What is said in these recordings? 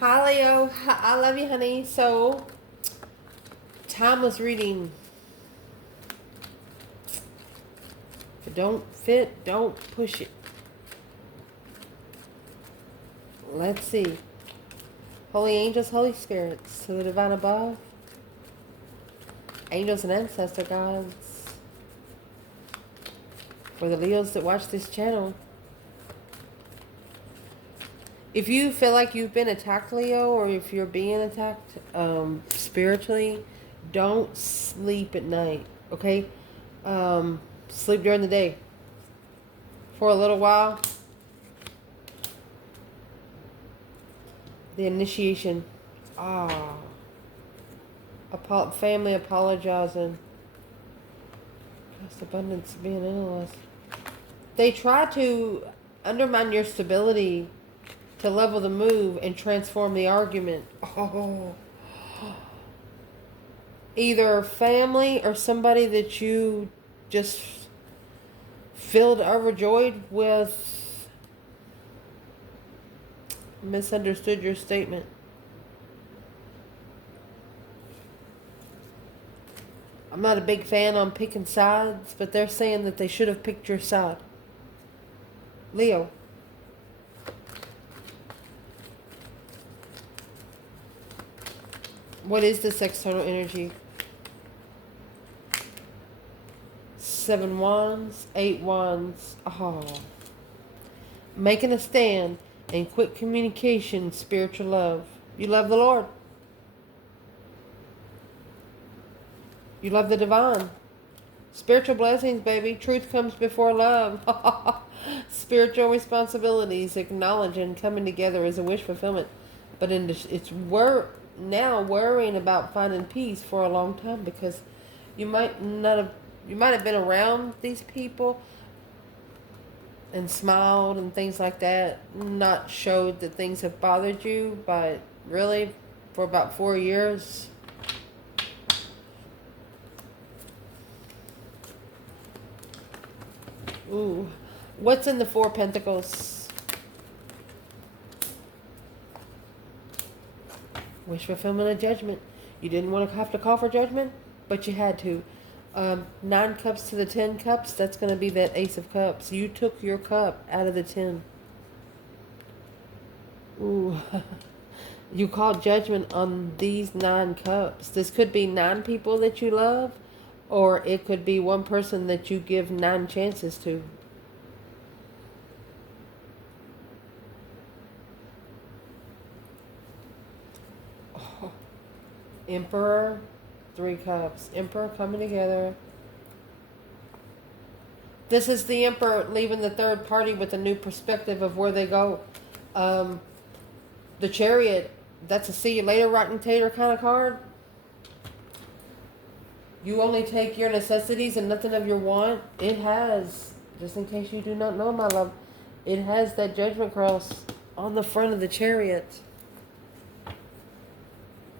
Hi, Leo. I love you, honey. So, timeless reading. If it don't fit, don't push it. Let's see. Holy angels, Holy spirits, to the divine above. Angels and ancestor gods. For the Leos that watch this channel. If you feel like you've been attacked, Leo, or if you're being attacked spiritually, don't sleep at night, okay? Sleep during the day for a little while. The initiation. Family apologizing. Past abundance being analyzed. They try to undermine your stability to level the move and transform the argument. Either family or somebody that you just filled overjoyed with misunderstood your statement. I'm not a big fan on picking sides, but they're saying that they should have picked your side. Leo. What is this external energy? 7 wands, 8 wands. Making a stand and quick communication, spiritual love. You love the Lord. You love the divine. Spiritual blessings, baby. Truth comes before love. Spiritual responsibilities, acknowledging, coming together as a wish fulfillment. But now worrying about finding peace for a long time, because you might have been around these people and smiled and things like that, not showed that things have bothered you, but really for about 4 years. Ooh, what's in the 4 Pentacles? Wish fulfillment of judgment. You didn't want to have to call for judgment, but you had to. 9 cups to the 10 cups. That's going to be that Ace of Cups. You took your cup out of the 10. Ooh. You called judgment on these 9 cups. This could be 9 people that you love, or it could be one person that you give 9 chances to. Emperor, 3 cups. Emperor coming together. This is the Emperor leaving the third party with a new perspective of where they go. The Chariot, that's a see you later rotten tater kind of card. You only take your necessities and nothing of your want. It has, just in case you do not know, my love, it has that judgment cross on the front of the Chariot.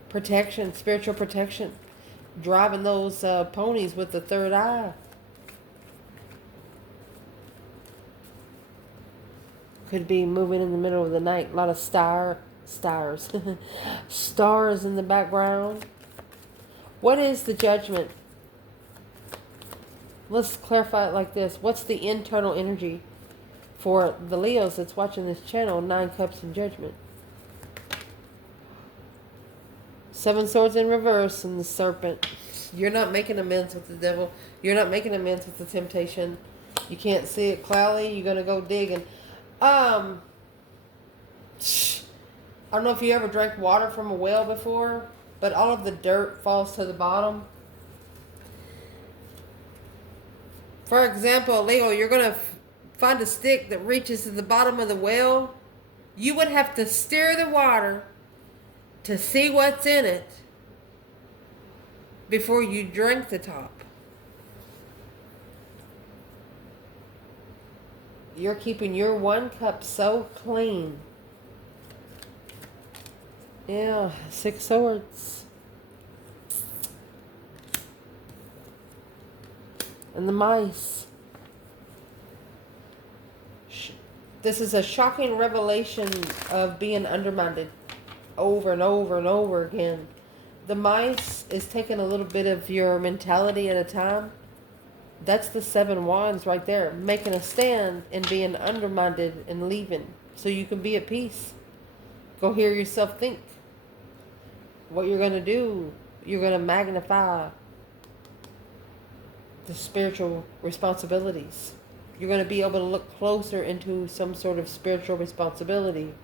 Protection, spiritual protection. Driving those ponies with the third eye. Could be moving in the middle of the night. A lot of stars. Stars in the background. What is the judgment? Let's clarify it like this. What's the internal energy for the Leos that's watching this channel? 9 cups in judgment. 7 swords in reverse and the serpent. You're not making amends with the devil. You're not making amends with the temptation. You can't see it clearly. You're going to go digging. I don't know if you ever drank water from a well before, but all of the dirt falls to the bottom. For example, Leo, you're going to find a stick that reaches to the bottom of the well. You would have to stir the water to see what's in it before you drink the top. You're keeping your 1 cup so clean. Yeah, 6 swords. And the mice. This is a shocking revelation of being undermined. over and over and over again. The mice is taking a little bit of your mentality at a time. That's the 7 wands right there. Making a stand and being undermined and leaving. So you can be at peace. Go hear yourself think. What you're going to do, you're going to magnify the spiritual responsibilities. You're going to be able to look closer into some sort of spiritual responsibility.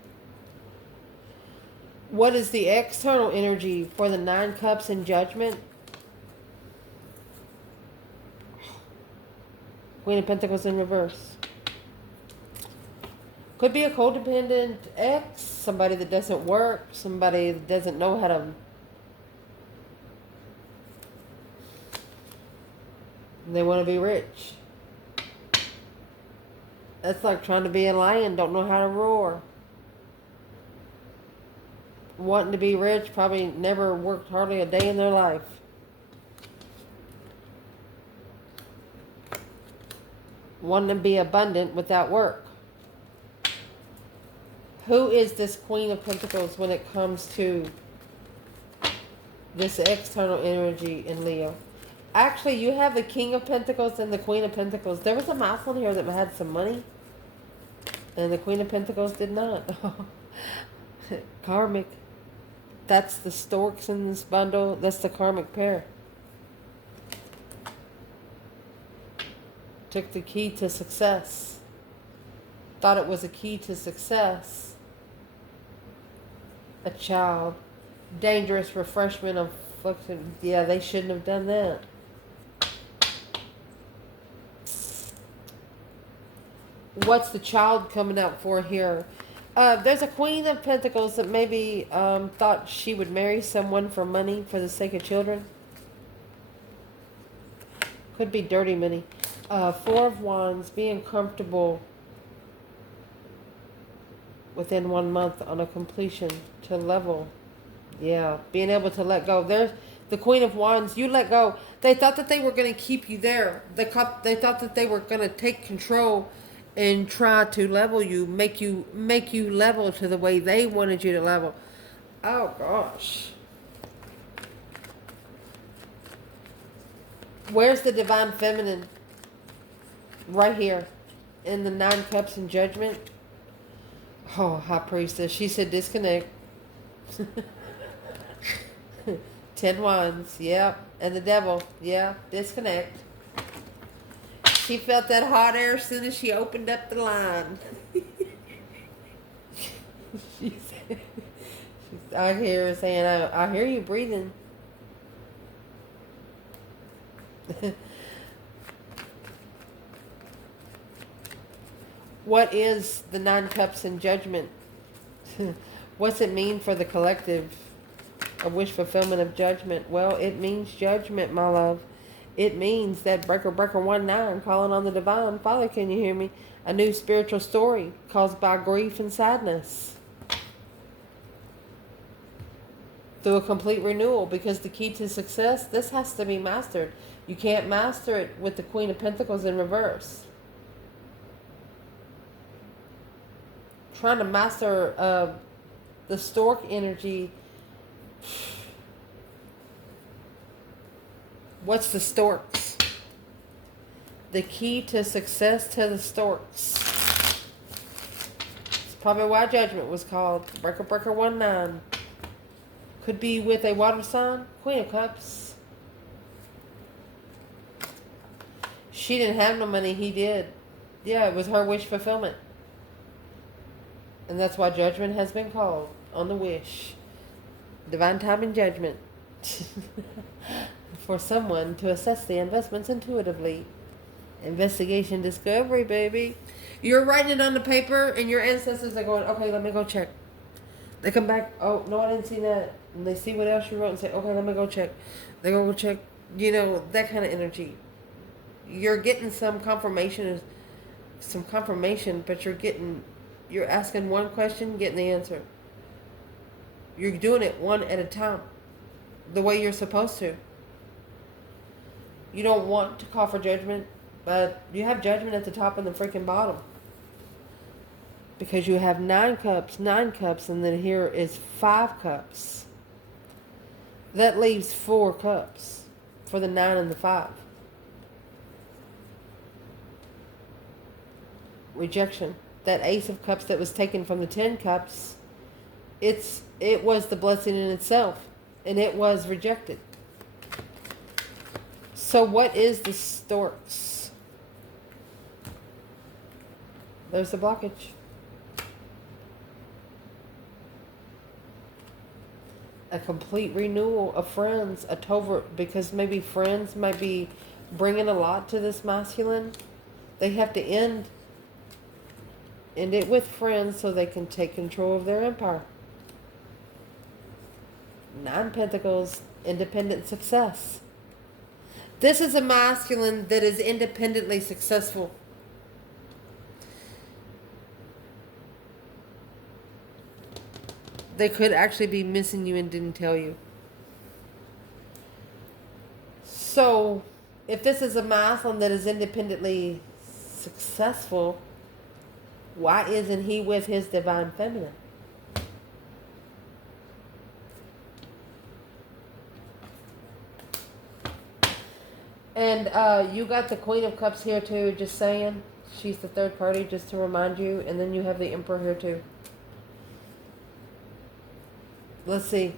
What is the external energy for the 9 cups in judgment? Queen of Pentacles in reverse. Could be a codependent ex, somebody that doesn't work, somebody that doesn't know how to... They want to be rich. That's like trying to be a lion, don't know how to roar. Wanting to be rich, probably never worked hardly a day in their life. Wanting to be abundant without work. Who is this Queen of Pentacles when it comes to this external energy in Leo? Actually, you have the King of Pentacles and the Queen of Pentacles. There was a mouse on here that had some money. And the Queen of Pentacles did not. Karmic. That's the storks in this bundle. That's the karmic pair. Took the key to success. Thought it was a key to success. A child. Dangerous refreshment of affliction. Yeah, they shouldn't have done that. What's the child coming out for here? There's a Queen of Pentacles that maybe thought she would marry someone for money for the sake of children. Could be dirty money. 4 of Wands, being comfortable within 1 month on a completion to level. Yeah, being able to let go. There's the Queen of Wands. You let go. They thought that they were going to keep you there. They thought that they were going to take control and try to level you, make you level to the way they wanted you to level. Oh gosh. Where's the Divine Feminine? Right here. In the 9 cups in judgment. Oh, High Priestess. She said disconnect. 10 wands. Yep. And the Devil. Yeah. Disconnect. She felt that hot air as soon as she opened up the line. I hear her saying, I hear you breathing. What is the 9 cups in judgment? What's it mean for the collective? A wish fulfillment of judgment. Well, it means judgment, my love. It means that breaker 19 calling on the divine. Father, can you hear me? A new spiritual story caused by grief and sadness. Through a complete renewal, because the key to success, this has to be mastered. You can't master it with the Queen of Pentacles in reverse. Trying to master the stork energy. What's the storks? The key to success to the storks. It's probably why judgment was called breaker 19. Could be with a water sign. Queen of Cups. She didn't have no money. He did. Yeah, it was her wish fulfillment. And that's why judgment has been called on the wish. Divine time and judgment. For someone to assess the investments intuitively. Investigation discovery, baby. You're writing it on the paper and your ancestors are going, okay, let me go check. They come back, oh, no, I didn't see that. And they see what else you wrote and say, okay, let me go check. They go check, you know, that kind of energy. You're getting some confirmation, but you're asking one question, getting the answer. You're doing it one at a time, the way you're supposed to. You don't want to call for judgment, but you have judgment at the top and the freaking bottom. Because you have 9 cups, and then here is 5 cups. That leaves 4 cups for the 9 and the 5. Rejection. That Ace of Cups that was taken from the 10 cups, it was the blessing in itself, and it was rejected. So what is the storks? There's the blockage. A complete renewal of friends, a covert, because maybe friends might be bringing a lot to this masculine. They have to end it with friends so they can take control of their empire. 9 Pentacles, independent success. This is a masculine that is independently successful. They could actually be missing you and didn't tell you. So, if this is a masculine that is independently successful, why isn't he with his divine feminine? And you got the Queen of Cups here too, just saying. She's the third party, just to remind you. And then you have the Emperor here too. Let's see.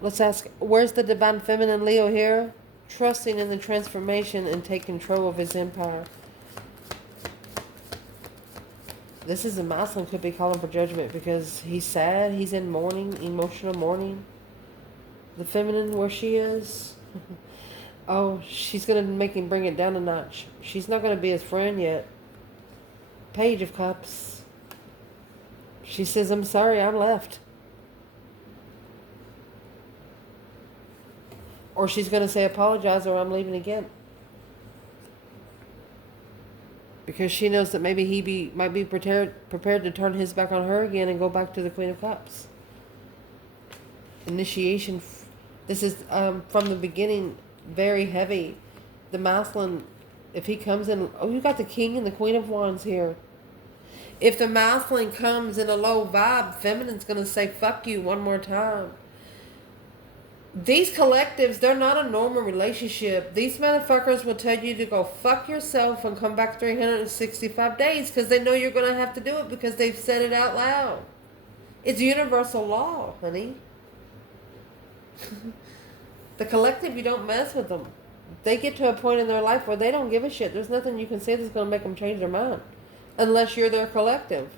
Let's ask, where's the divine feminine Leo here? Trusting in the transformation and take control of his empire. This is a masculine, could be calling for judgment because he's sad, he's in mourning, emotional mourning. The feminine, where she is. Oh, she's going to make him bring it down a notch. She's not going to be his friend yet. Page of Cups. She says, I'm sorry, I'm left. Or she's going to say, apologize, or I'm leaving again. Because she knows that maybe he might be prepared to turn his back on her again and go back to the Queen of Cups. Initiation. This is from the beginning very heavy. The masculine, if he comes in, oh, you got the King and the Queen of Wands here. If the masculine comes in a low vibe, feminine's going to say fuck you one more time. These collectives, they're not a normal relationship. These motherfuckers will tell you to go fuck yourself and come back 365 days because they know you're going to have to do it because they've said it out loud. It's universal law, honey. The collective, you don't mess with them. They get to a point in their life where they don't give a shit. There's nothing you can say that's going to make them change their mind. Unless you're their collective.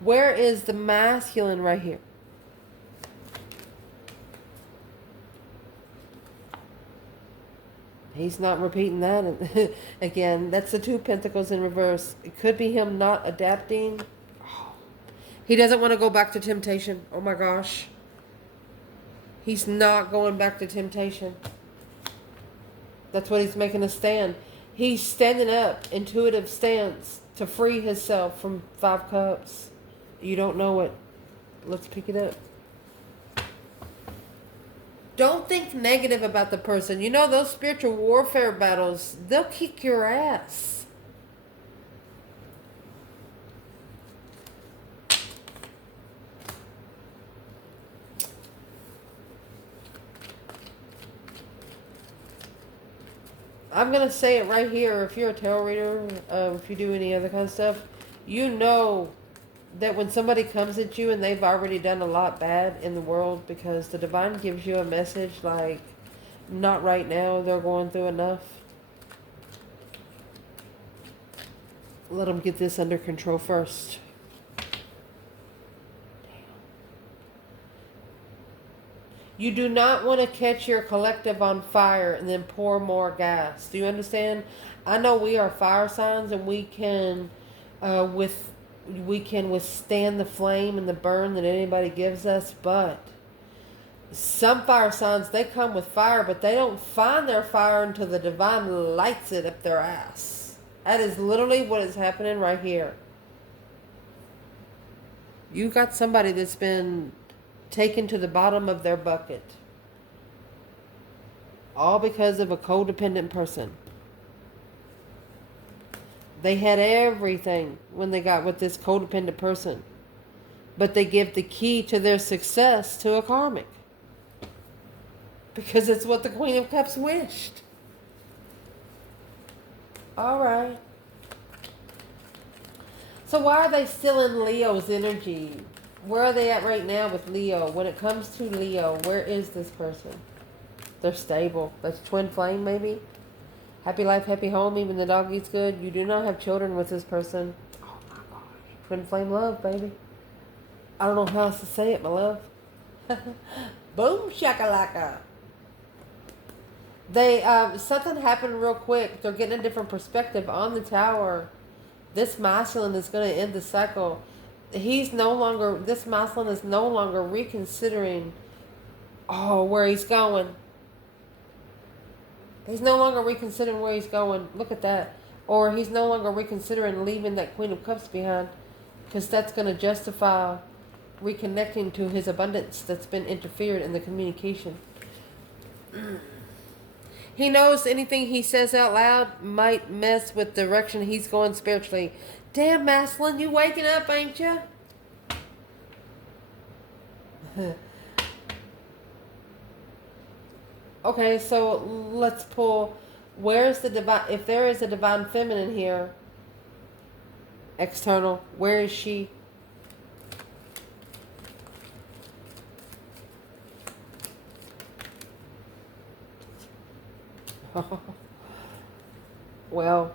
Where is the masculine right here? He's not repeating that again. That's the 2 Pentacles in reverse. It could be him not adapting. He doesn't want to go back to temptation. Oh my gosh. He's not going back to temptation. That's what he's making a stand. He's standing up, intuitive stance, to free himself from 5 Cups. You don't know it. Let's pick it up. Don't think negative about the person. You know, those spiritual warfare battles, they'll kick your ass. I'm going to say it right here. If you're a tarot reader, if you do any other kind of stuff, you know that when somebody comes at you and they've already done a lot bad in the world, because the divine gives you a message like, not right now, they're going through enough. Let them get this under control first. You do not want to catch your collective on fire and then pour more gas. Do you understand? I know we are fire signs and we can withstand the flame and the burn that anybody gives us, but some fire signs, they come with fire, but they don't find their fire until the divine lights it up their ass. That is literally what is happening right here. You got somebody that's been taken to the bottom of their bucket. All because of a codependent person. They had everything when they got with this codependent person. But they give the key to their success to a karmic. Because it's what the Queen of Cups wished. Alright. So why are they still in Leo's energy? Where are they at right now with Leo? When it comes to Leo, where is this person? They're stable. That's twin flame, maybe? Happy life, happy home, even the dog eats good. You do not have children with this person. Oh my gosh. Twin flame love, baby. I don't know how else to say it, my love. Boom shakalaka. They, something happened real quick. They're getting a different perspective on the tower. This masculine is going to end the cycle. This masculine is no longer reconsidering, where he's going. He's no longer reconsidering where he's going. Look at that. Or he's no longer reconsidering leaving that Queen of Cups behind. Because that's going to justify reconnecting to his abundance that's been interfered in the communication. He knows anything he says out loud might mess with the direction he's going spiritually. Damn, masculine, you waking up, ain't you? Okay, so let's pull. Where's the divine? If there is a divine feminine here, external, where is she? Well,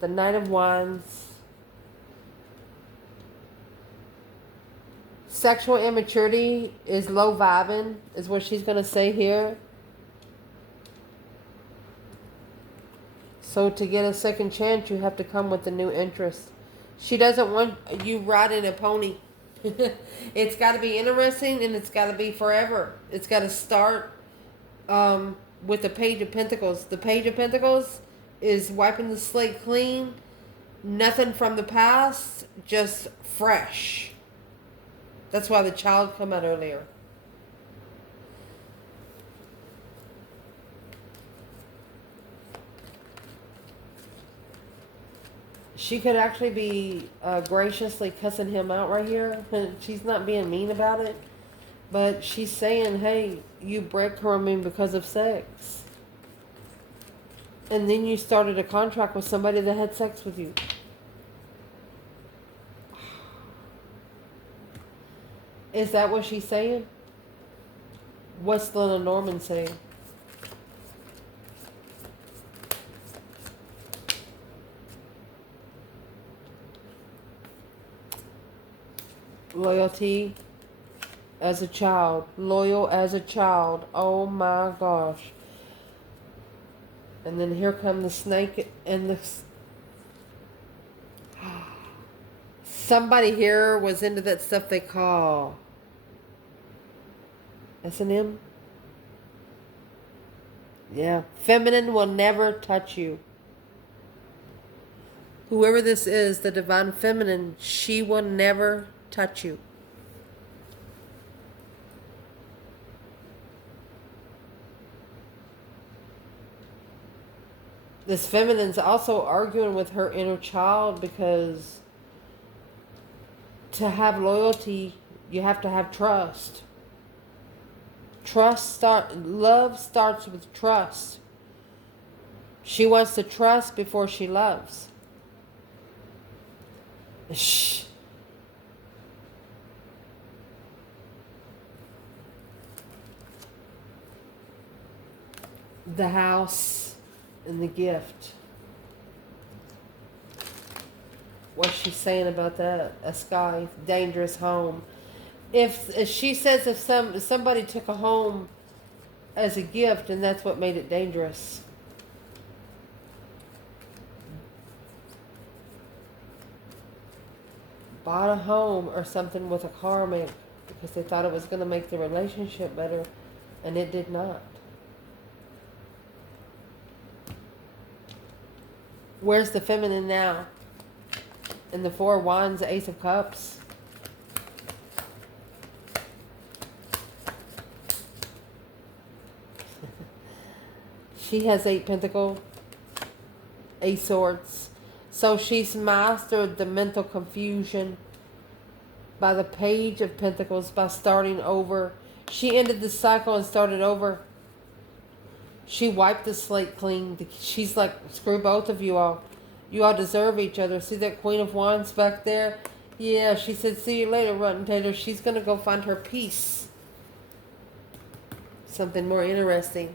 the Knight of Wands. Sexual immaturity is low vibing, is what she's going to say here. So to get a second chance, you have to come with a new interest. She doesn't want you riding a pony. It's got to be interesting, and it's got to be forever. It's got to start with the Page of Pentacles. The Page of Pentacles is wiping the slate clean. Nothing from the past, just fresh. That's why the child come out earlier. She could actually be graciously cussing him out right here. She's not being mean about it. But she's saying, hey, you break her immune because of sex. And then you started a contract with somebody that had sex with you. Is that what she's saying? What's Lena Norman saying? Loyalty as a child. Loyal as a child. Oh my gosh. And then here come the snake and the... Somebody here was into that stuff they call S&M. Yeah. Feminine will never touch you. Whoever this is, the divine feminine, she will never touch you. This feminine's also arguing with her inner child because to have loyalty, you have to have trust. Love starts with trust. She wants to trust before she loves. Shh. The house and the gift. What's she saying about that? A sky, dangerous home. If she says if somebody took a home as a gift and that's what made it dangerous. Bought a home or something with a karmic because they thought it was going to make the relationship better, and it did not. Where's the feminine now? In the Four of Wands, Ace of Cups. She has 8 pentacles, 8 swords. So she's mastered the mental confusion by the page of pentacles, by starting over. She ended the cycle and started over. She wiped the slate clean. She's like, screw both of you all. You all deserve each other. See that Queen of Wands back there? Yeah, she said, see you later, Rotten Tater. She's going to go find her peace. Something more interesting.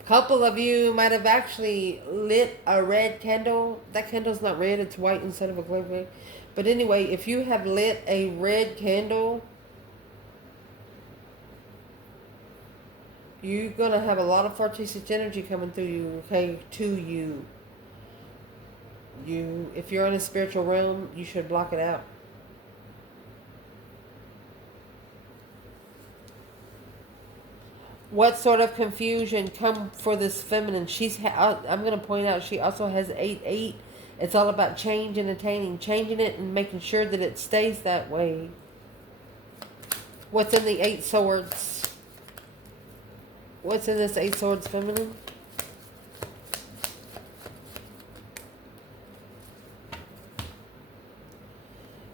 A couple of you might have actually lit a red candle. That candle's not red, it's white instead of a glowing. But anyway, if you have lit a red candle, you're going to have a lot of Fortistic energy coming through you, okay, to you. If you're in a spiritual realm, you should block it out. What sort of confusion come for this feminine? I'm going to point out she also has 8-8. It's all about change and attaining, changing it and making sure that it stays that way. What's in the 8 swords? What's in this 8 swords feminine?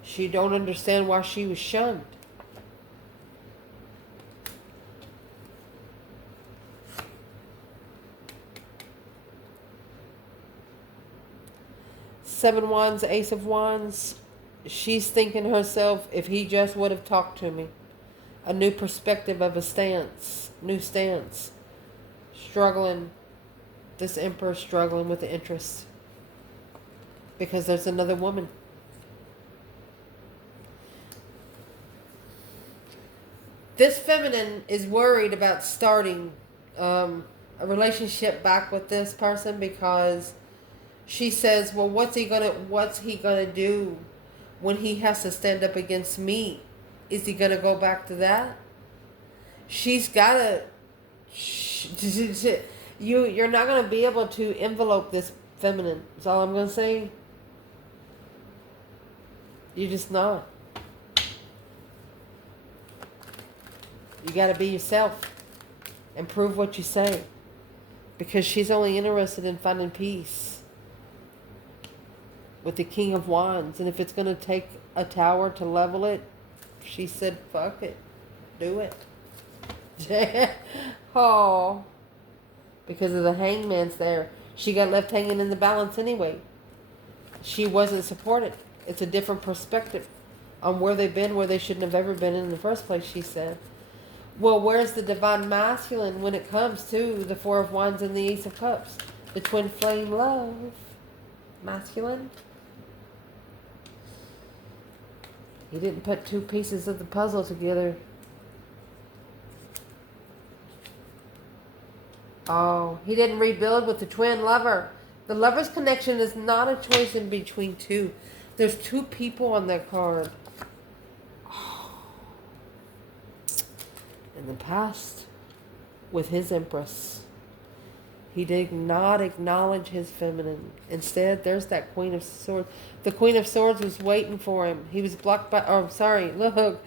She don't understand why she was shunned. Seven Wands, Ace of Wands. She's thinking to herself, if he just would have talked to me. A new perspective of a stance. New stance. Struggling. This Emperor struggling with the interest. Because there's another woman. This feminine is worried about starting a relationship back with this person because she says, well, what's he gonna do when he has to stand up against me? Is he gonna go back to that? She's gotta. You're not gonna be able to envelope this feminine. That's all I'm gonna say. You're just not. You gotta be yourself and prove what you say, because she's only interested in finding peace with the King of Wands. And if it's going to take a tower to level it, she said, fuck it. Do it. Oh. Because of the Hangman's there. She got left hanging in the balance anyway. She wasn't supported. It's a different perspective on where they've been, where they shouldn't have ever been in the first place, she said. Well, where's the divine masculine when it comes to the Four of Wands and the Ace of Cups? The twin flame love. Masculine. He didn't put 2 pieces of the puzzle together. Oh, he didn't rebuild with the twin lover. The lover's connection is not a choice in between 2. There's 2 people on that card. Oh. In the past, with his Empress, he did not acknowledge his feminine. Instead, there's that Queen of Swords. The Queen of Swords was waiting for him. He was blocked by... Oh, sorry. Look.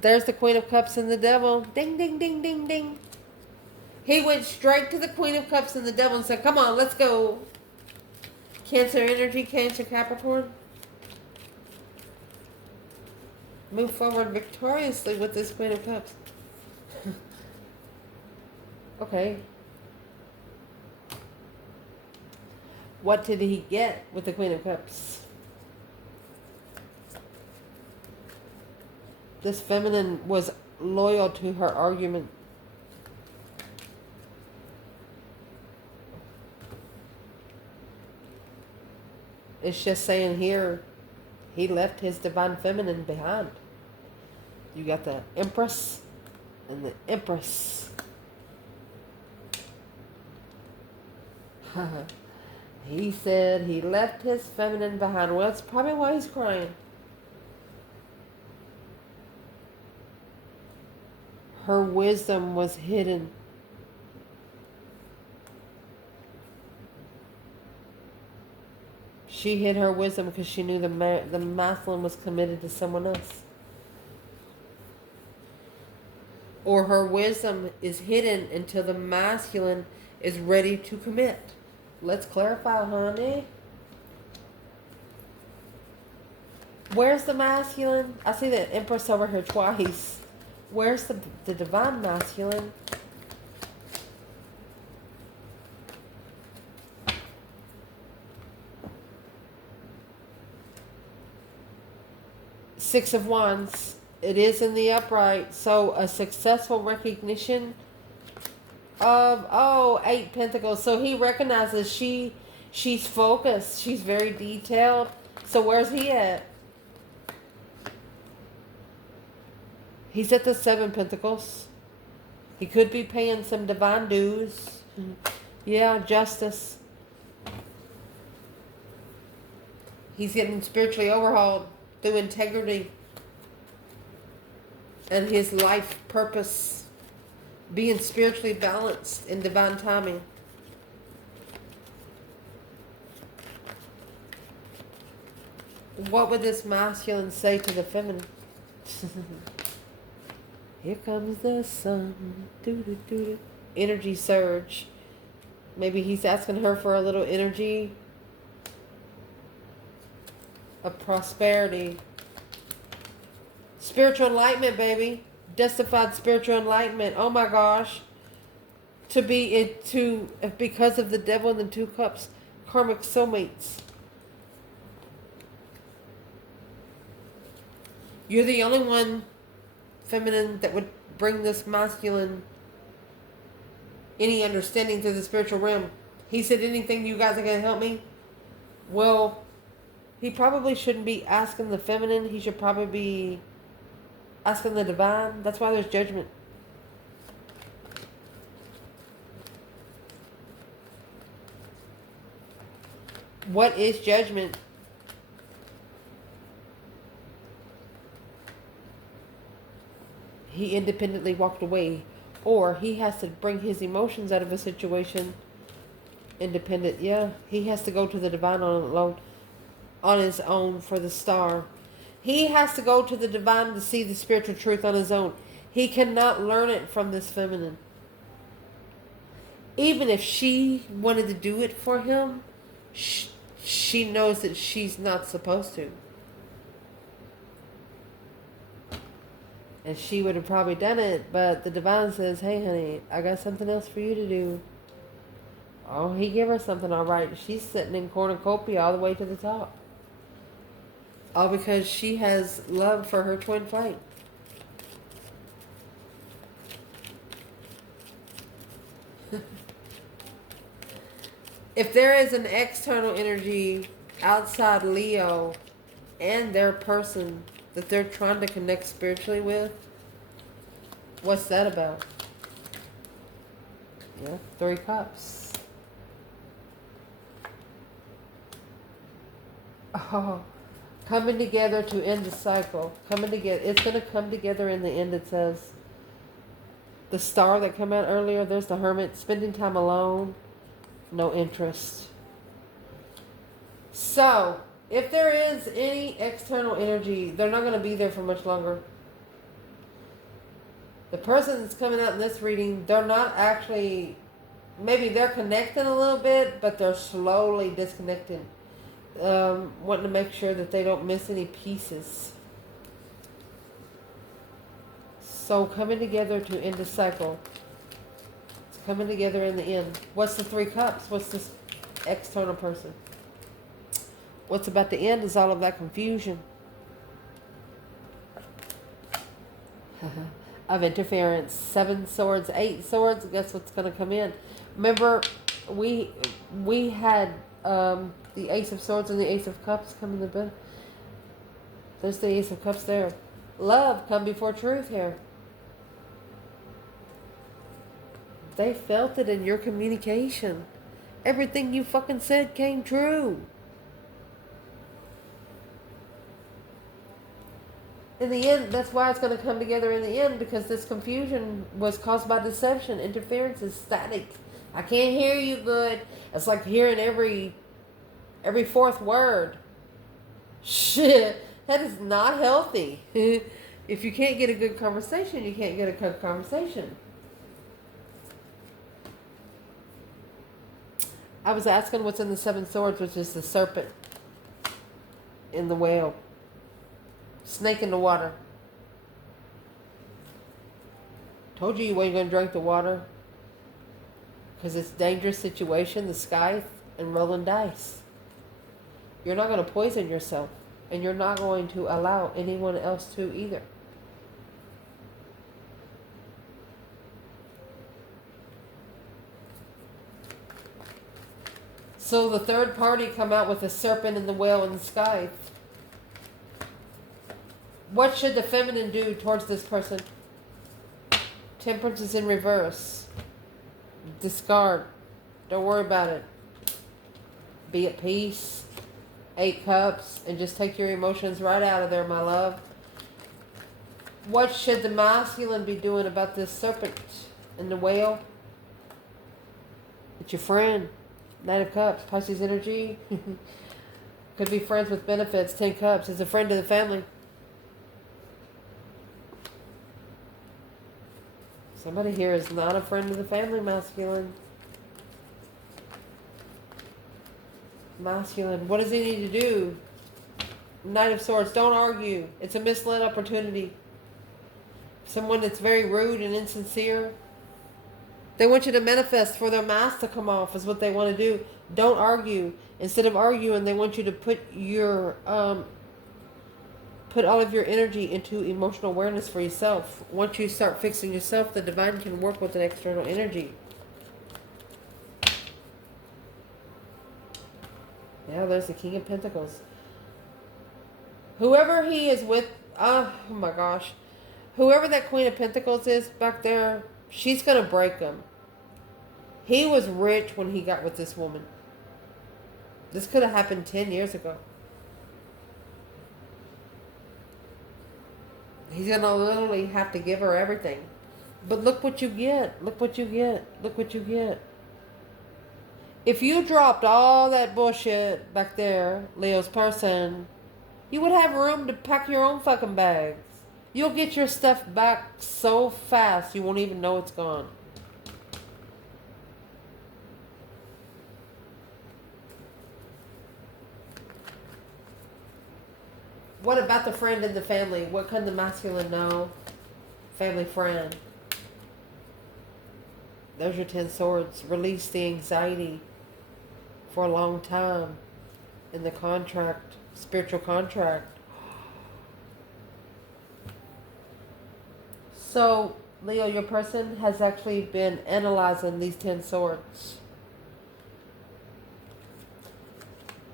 There's the Queen of Cups and the Devil. Ding, ding, ding, ding, ding. He went straight to the Queen of Cups and the Devil and said, come on, let's go. Cancer energy, Cancer, Capricorn. Move forward victoriously with this Queen of Cups. Okay. What did he get with the Queen of Cups? This feminine was loyal to her argument. It's just saying here, he left his divine feminine behind. You got the Empress and the Empress. He said he left his feminine behind. Well, that's probably why he's crying. Her wisdom was hidden. She hid her wisdom because she knew the masculine was committed to someone else. or her wisdom is hidden until the masculine is ready to commit. Let's clarify, honey. Where's the masculine? I see the Empress over here twice. Where's the divine masculine? Six of Wands. It is in the upright. So a successful recognition of, 8 Pentacles. So he recognizes she's focused. She's very detailed. So where's he at? He's at the 7 Pentacles. He could be paying some divine dues. Yeah, justice. He's getting spiritually overhauled through integrity and his life purpose, being spiritually balanced in divine timing. What would this masculine say to the feminine? Here comes the sun. Doo-doo-doo-doo. Energy surge. Maybe he's asking her for a little energy of prosperity. Spiritual enlightenment, baby. Justified spiritual enlightenment. Oh my gosh. Because of the devil and the 2 cups. Karmic soulmates. You're the only one, feminine, that would bring this masculine any understanding to the spiritual realm. He said, anything you guys are going to help me? Well, he probably shouldn't be asking the feminine. He should probably be asking the divine. That's why there's judgment. What is judgment? He independently walked away. Or he has to bring his emotions out of a situation independent. Yeah, he has to go to the divine on his own for the star. He has to go to the divine to see the spiritual truth on his own. He cannot learn it from this feminine. Even if she wanted to do it for him, she knows that she's not supposed to. And she would have probably done it, but the divine says, hey honey, I got something else for you to do. Oh, he gave her something, all right. She's sitting in cornucopia all the way to the top. All because she has love for her twin flame. If there is an external energy outside Leo and their person that they're trying to connect spiritually with, what's that about? Yeah, 3 cups. Oh, coming together to end the cycle. Coming together. It's going to come together in the end, it says. The star that came out earlier, there's the hermit. Spending time alone. No interest. So, if there is any external energy, they're not going to be there for much longer. The person that's coming out in this reading, they're not actually, maybe they're connecting a little bit, but they're slowly disconnecting. Wanting to make sure that they don't miss any pieces. So coming together to end the cycle. It's coming together in the end. What's the 3 cups? What's this external person? What's about to end is all of that confusion of interference. 7 swords, 8 swords. Guess what's going to come in? Remember, we had the Ace of Swords and the Ace of Cups come in the bed. There's the Ace of Cups there. Love come before truth here. They felt it in your communication. Everything you fucking said came true. In the end, that's why it's going to come together in the end, because this confusion was caused by deception. Interference is static. I can't hear you good. It's like hearing every 4th word. Shit, that is not healthy. If you can't get a good conversation, you can't get a good conversation. I was asking what's in the Seven Swords, which is the serpent in the whale, snake in the water. Told you weren't going to drink the water because it's a dangerous situation, the sky, and rolling dice. You're not going to poison yourself, and you're not going to allow anyone else to either. So the third party come out with the serpent and the whale in the sky. What should the feminine do towards this person? Temperance is in reverse. Discard. Don't worry about it. Be at peace. 8 cups. And just take your emotions right out of there, my love. What should the masculine be doing about this serpent and the whale? It's your friend. 9 of Cups. Pisces energy. Could be friends with benefits. 10 Cups. It's a friend of the family. Somebody here is not a friend of the family, masculine. Masculine. What does he need to do? Knight of Swords. Don't argue. It's a misled opportunity. Someone that's very rude and insincere. They want you to manifest for their mask to come off is what they want to do. Don't argue. Instead of arguing, they want you to put your put all of your energy into emotional awareness for yourself. Once you start fixing yourself, the divine can work with an external energy. Yeah, there's the King of Pentacles. Whoever he is with, oh my gosh. Whoever that Queen of Pentacles is back there, she's going to break him. He was rich when he got with this woman. This could have happened 10 years ago. He's going to literally have to give her everything. But look what you get. Look what you get. Look what you get. If you dropped all that bullshit back there, Leo's person, you would have room to pack your own fucking bags. You'll get your stuff back so fast you won't even know it's gone. What about the friend in the family? What can the masculine know? Family friend. There's your 10 Swords. Release the anxiety for a long time in the contract, spiritual contract. So, Leo, your person has actually been analyzing these 10 Swords.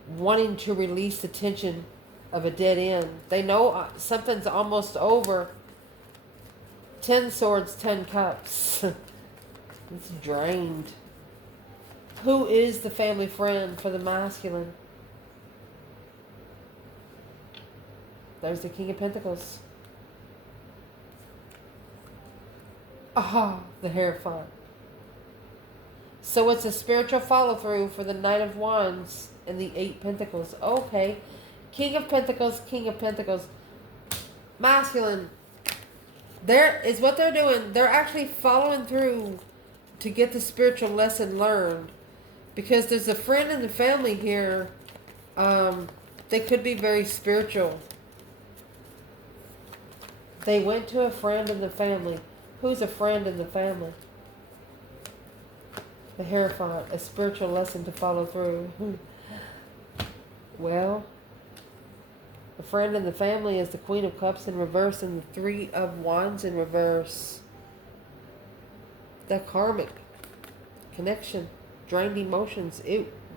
Wanting to release the tension of a dead end. They know something's almost over. 10 Swords, 10 Cups. It's drained. Who is the family friend for the masculine? There's the King of Pentacles. Ah, the Hierophant. So it's a spiritual follow-through for the Knight of Wands and the 8 Pentacles. Okay. King of Pentacles, King of Pentacles. Masculine. There is what they're doing. They're actually following through to get the spiritual lesson learned. Because there's a friend in the family here. They could be very spiritual. They went to a friend in the family. Who's a friend in the family? The Hierophant. A spiritual lesson to follow through. Well, the friend in the family is the Queen of Cups in reverse and the 3 of Wands in reverse. The karmic connection. Drained emotions.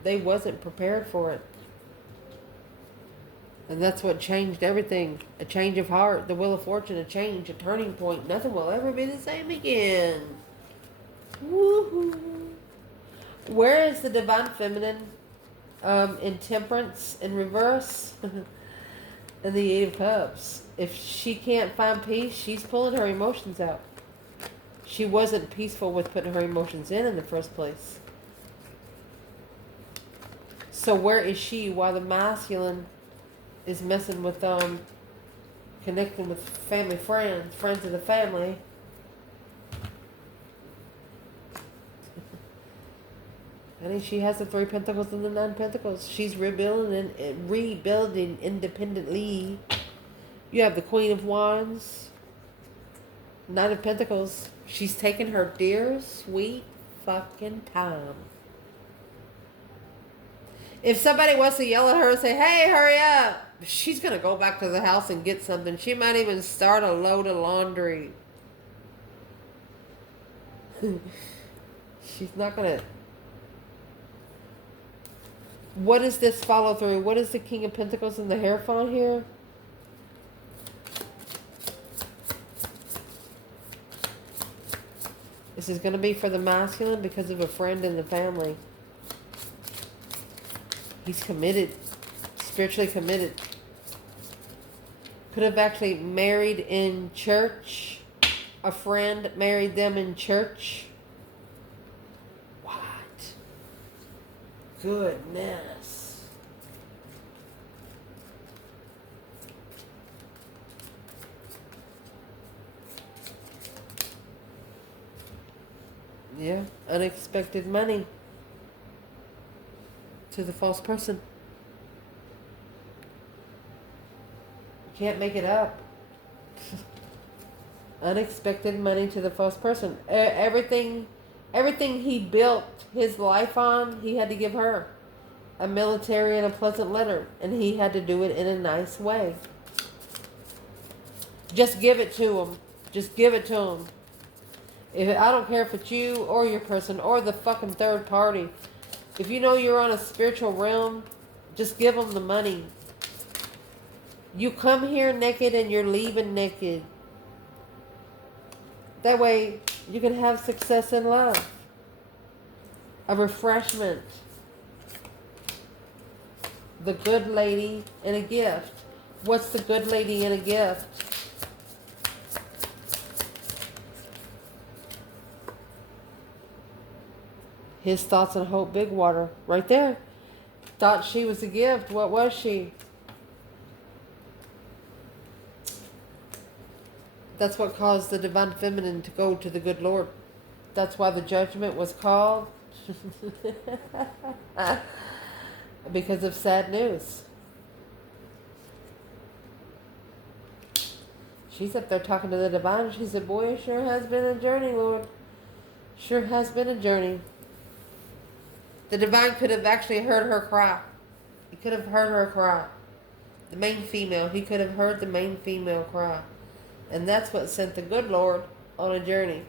They wasn't prepared for it. And that's what changed everything. A change of heart, the Wheel of Fortune, a change, a turning point. Nothing will ever be the same again. Woohoo. Where is the Divine Feminine in Temperance in reverse? And the 8 of Cups. If she can't find peace, she's pulling her emotions out. She wasn't peaceful with putting her emotions in the first place. So where is she while the masculine is messing with Connecting with family, friends of the family. Honey, she has the 3 Pentacles and the 9 Pentacles. She's rebuilding independently. You have the Queen of Wands, 9 of Pentacles. She's taking her dear, sweet fucking time. If somebody wants to yell at her and say, hey, hurry up, she's going to go back to the house and get something. She might even start a load of laundry. She's not going to... What is this follow through? What is the King of Pentacles and the Hierophant here? This is going to be for the masculine because of a friend in the family. He's committed. Spiritually committed. Could have actually married in church. A friend married them in church. What? Goodness. Yeah, unexpected money to the false person. You can't make it up. Unexpected money to the false person. Everything he built his life on, he had to give her. A military and a pleasant letter. And he had to do it in a nice way. Just give it to him. Just give it to him. I don't care if it's you or your person or the fucking third party. If you know you're on a spiritual realm, just give them the money. You come here naked and you're leaving naked. That way you can have success in love. A refreshment. The good lady and a gift. What's the good lady and a gift? His thoughts and hope, big water. Right there. Thought she was a gift. What was she? That's what caused the divine feminine to go to the good Lord. That's why the judgment was called. Because of sad news. She's up there talking to the divine. She said, boy, it sure has been a journey, Lord. Sure has been a journey. The divine could have actually heard her cry. He could have heard her cry. The main female. He could have heard the main female cry. And that's what sent the good Lord on a journey.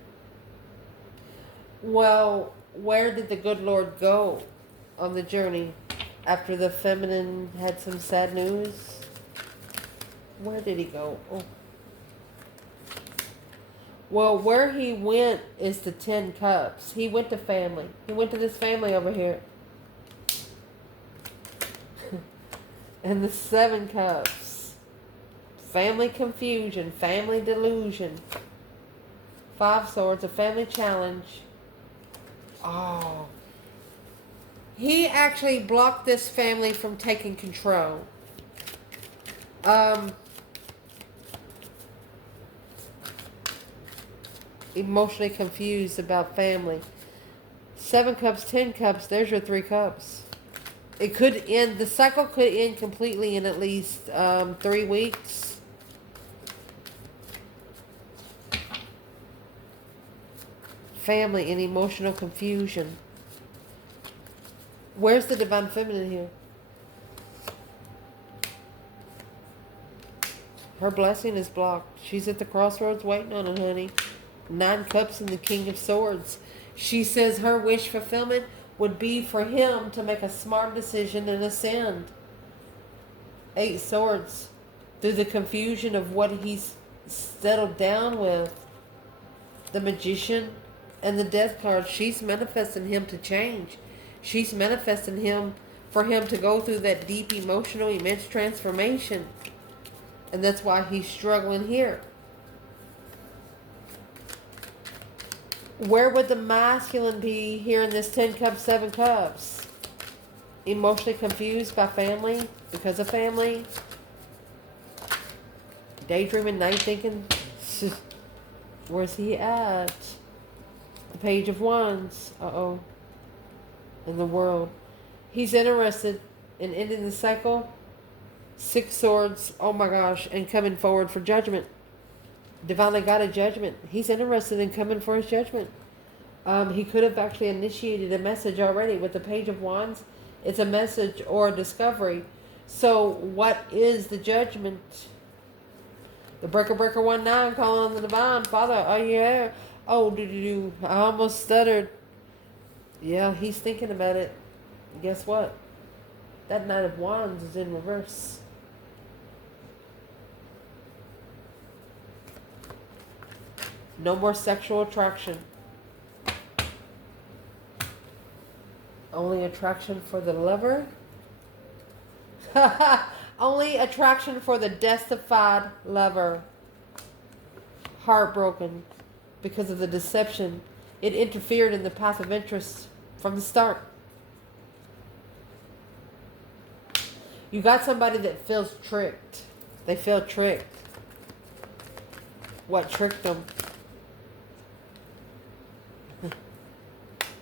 Well, where did the good Lord go on the journey after the feminine had some sad news? Where did he go? Oh. Well, where he went is the 10 cups. He went to family. He went to this family over here. And the 7 cups. Family confusion. Family delusion. 5 swords. A family challenge. Oh. He actually blocked this family from taking control. Emotionally confused about family. 7 cups, 10 cups, there's your 3 cups. It could end, the cycle could end completely in at least 3 weeks. Family and emotional confusion. Where's the divine feminine here? Her blessing is blocked. She's at the crossroads waiting on it, honey. 9 cups and the King of Swords. She says her wish fulfillment would be for him to make a smart decision and ascend. 8 swords. Through the confusion of what he's settled down with. The Magician and the Death card. She's manifesting him to change. She's manifesting him for him to go through that deep emotional immense transformation. And that's why he's struggling here. Where would the masculine be here in this 10 cups, 7 cups? Emotionally confused by family, because of family. Daydreaming, night thinking. Where's he at? The Page of Wands. Uh-oh. In the world. He's interested in ending the cycle. 6 swords. Oh my gosh. And coming forward for judgment. Divinely guided judgment. He's interested in coming for his judgment. He could have actually initiated a message already with the Page of Wands. It's a message or a discovery. So what is the judgment? The Breaker 19 calling on the Divine. Father, are you here? Oh, I almost stuttered. Yeah, he's thinking about it. Guess what? That Knight of Wands is in reverse. No more sexual attraction. Only attraction for the lover. Only attraction for the death-defied lover. Heartbroken because of the deception. It interfered in the path of interest from the start. You got somebody that feels tricked. They feel tricked. What tricked them?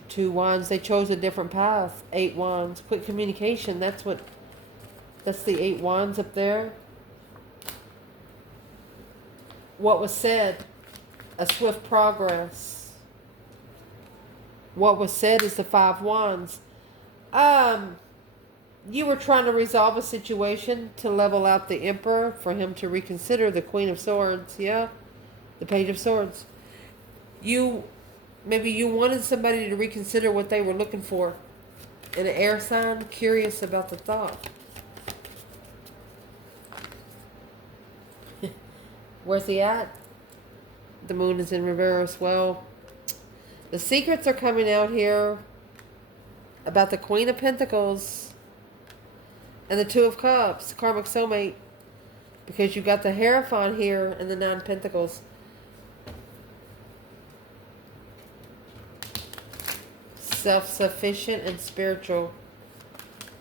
2 wands. They chose a different path. 8 wands. Quick communication. That's the 8 wands up there. What was said? A swift progress. What was said is the 5 wands. You were trying to resolve a situation to level out the Emperor for him to reconsider the Queen of Swords. Yeah. The Page of Swords. Maybe you wanted somebody to reconsider what they were looking for. In an air sign, curious about the thought. Where's he at? The Moon is in reverse. Well, the secrets are coming out here about the Queen of Pentacles and the 2 of Cups, karmic soulmate. Because you got the Hierophant here and the 9 of Pentacles. Self-sufficient and spiritual.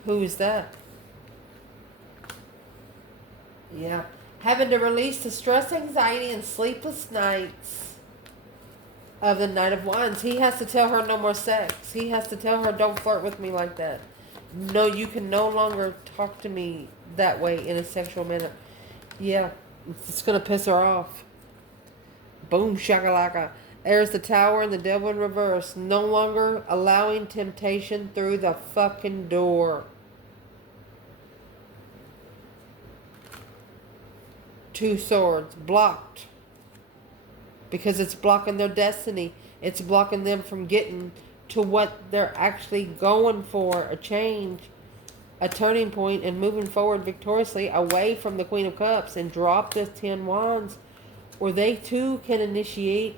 Who is that? Yeah. Having to release the stress, anxiety, and sleepless nights of the Knight of Wands. He has to tell her no more sex. He has to tell her don't flirt with me like that. No, you can no longer talk to me that way in a sexual manner. Yeah. It's going to piss her off. Boom shakalaka. There's the Tower and the Devil in reverse. No longer allowing temptation through the fucking door. 2 swords. Blocked. Because it's blocking their destiny. It's blocking them from getting to what they're actually going for. A change. A turning point. And moving forward victoriously away from the Queen of Cups. And drop this 10 wands. Where they too can initiate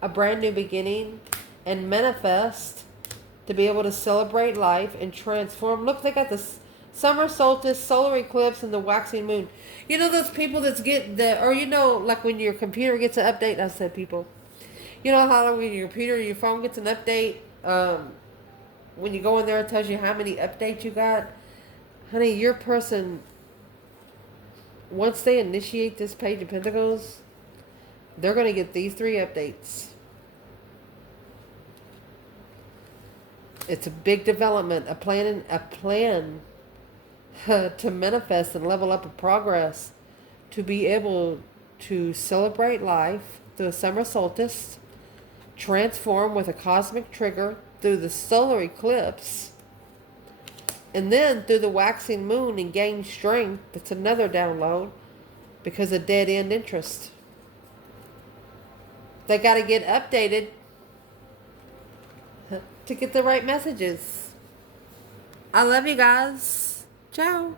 a brand new beginning and manifest to be able to celebrate life and transform. Look, they got the summer solstice, solar eclipse, and the waxing moon. You know those people that's get the, or you know, like when your computer gets an update. I said people. You know how when your computer or your phone gets an update, when you go in there, it tells you how many updates you got. Honey, your person, once they initiate this Page of Pentacles, they're going to get these 3 updates. It's a big development, a plan to manifest and level up a progress, to be able to celebrate life through a summer solstice, transform with a cosmic trigger through the solar eclipse, and then through the waxing moon and gain strength. That's another download because of dead end interest. They got to get updated to get the right messages. I love you guys. Ciao.